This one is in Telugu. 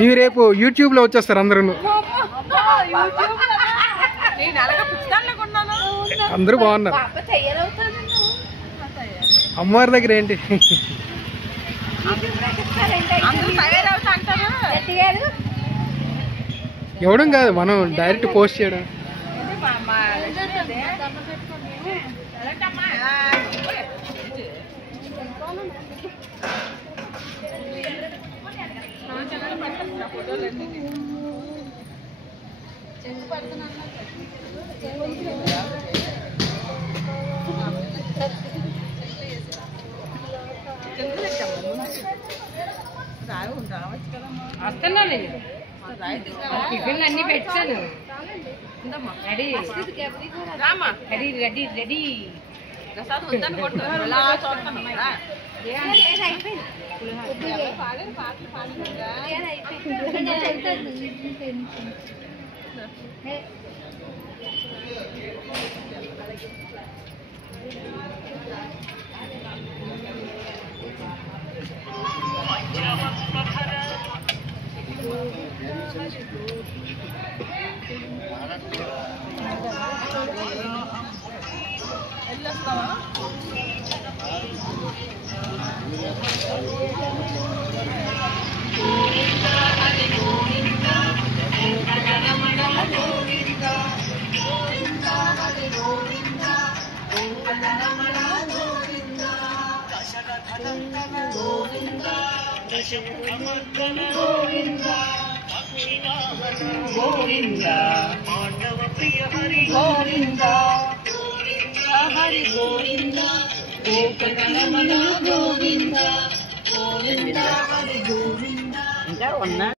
మీరు రేపు యూట్యూబ్ లో వచ్చేస్తారు అందరూ. అందరూ బాగున్నారు. అమ్మవారి దగ్గర ఏంటి ఇవ్వడం కాదు, మనం డైరెక్ట్ పోస్ట్ చేయడం. టిఫిన్లు అన్ని పెట్టాను. Ready ready ready ready. Govinda పాండవ ప్రియ హరి గోవింద హరి గోవింద గోపకరమణ గోవింద గోవింద హరి గోవింద. ఇంకా ఉన్నా